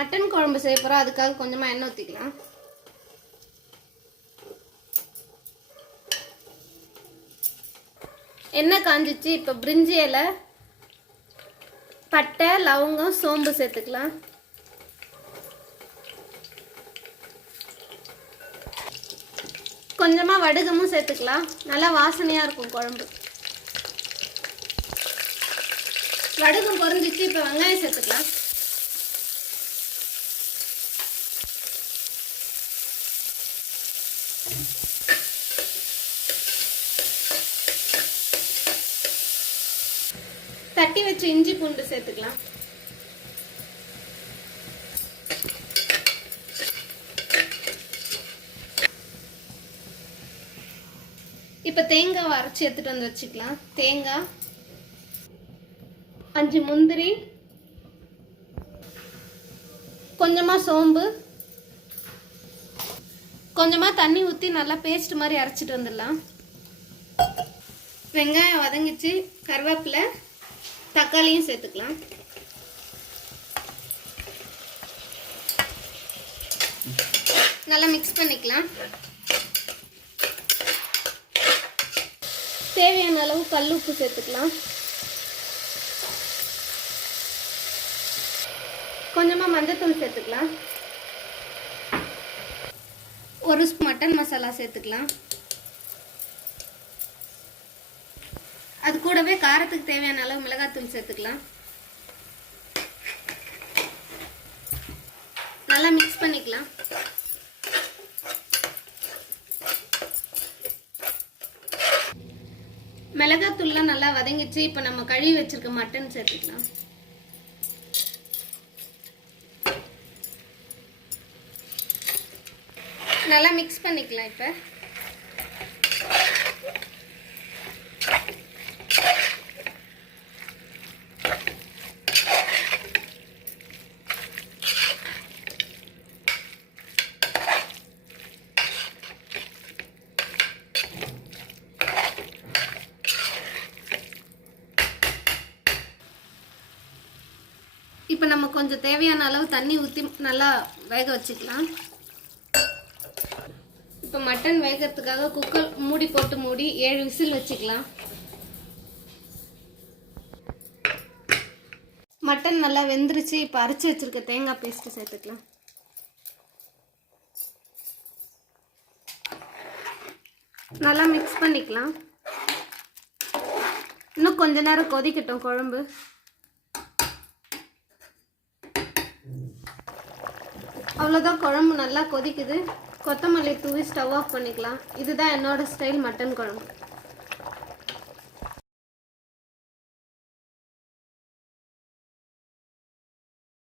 Mutton குழம்பு செய்ய போகிறோம். அதுக்காக கொஞ்சமாக எண்ணெய் ஊற்றிக்கலாம். எண்ணெய் காஞ்சிச்சு. இப்போ பிரிஞ்சி இலை, பட்டை, லவங்கம், சோம்பு சேர்த்துக்கலாம். கொஞ்சமாக வடுகமும் சேர்த்துக்கலாம். நல்லா வாசனையாக இருக்கும் குழம்பு. வடுகம் பொரிஞ்சிச்சு. இப்போ வெங்காயம் சேர்த்துக்கலாம். தட்டி வச்சு இஞ்சி பூண்டு சேர்த்துக்கலாம். இப்போ தேங்காய் அரைச்சி எடுத்துட்டு வந்து வச்சுக்கலாம். தேங்காய், 5 முந்திரி, கொஞ்சமா சோம்பு, கொஞ்சமா தண்ணி ஊற்றி நல்லா பேஸ்ட் மாதிரி அரைச்சிட்டு வந்துடலாம். வெங்காயம் வதங்கிச்சு. கருவேப்பிலை, தக்காளியும் சேர்த்துக்கலாம். நல்லா மிக்ஸ் பண்ணிக்கலாம். தேவையான அளவு கல் உப்பு சேர்த்துக்கலாம். கொஞ்சமா மஞ்சத்தூள் சேர்த்துக்கலாம். 1 ஸ்பூன் மட்டன் மசாலா சேர்த்துக்கலாம். அது கூடவே காரத்துக்கு தேவையான அளவு மிளகாத்தூள் சேர்த்துக்கலாம். நல்லா மிக்ஸ் பண்ணிக்கலாம். மிளகாத்தூள்லாம் நல்லா வதங்கிச்சு. இப்போ நம்ம கழுவி வச்சிருக்க மட்டன் சேர்த்துக்கலாம். நல்லா மிக்ஸ் பண்ணிக்கலாம். இப்போ இப்போ நம்ம கொஞ்சம் தேவையான அளவு தண்ணி ஊற்றி நல்லா வேக வச்சுக்கலாம். இப்போ மட்டன் வேகிறதுக்காக குக்கர் மூடி போட்டு மூடி 7 விசில் வச்சுக்கலாம். மட்டன் நல்லா வெந்துருச்சு. இப்போ அரைச்சி வச்சிருக்க தேங்காய் பேஸ்ட் சேர்த்துக்கலாம். நல்லா மிக்ஸ் பண்ணிக்கலாம். இன்னும் கொஞ்ச நேரம் கொதிக்கட்டும் குழம்பு. அவ்வளோதான், குழம்பு நல்லா கொதிக்குது. கொத்தமல்லி தூவி ஸ்டவ் ஆஃப் பண்ணிக்கலாம். இதுதான் என்னோட ஸ்டைல் மட்டன் குழம்பு.